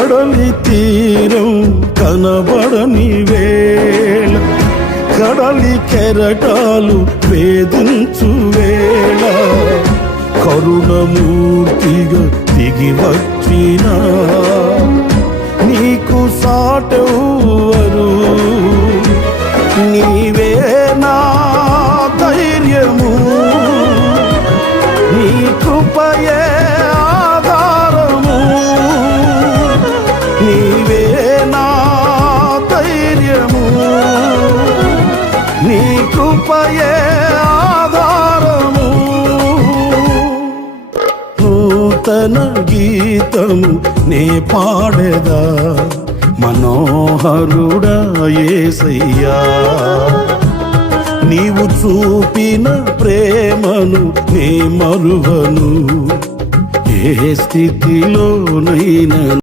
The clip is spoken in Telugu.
కడలి తీరం కనబడని వేళ, కడలి కెరటాలు వేధించు వేళ, కరుణమూర్తిగా దిగి వచ్చిన నీకు సాటెవ్వరు. నీవే నా ధైర్యము, నీ కృపయే ఆధారము. నీవే నా ధైర్యము, నీ కృపయే ఆధారము. నూతన గీతము నే పాడెదా, మనోహరుడా యేసయ్యా. నీవు చూపిన ప్రేమను నే మరువను, ఏ స్థితిలోనైనా.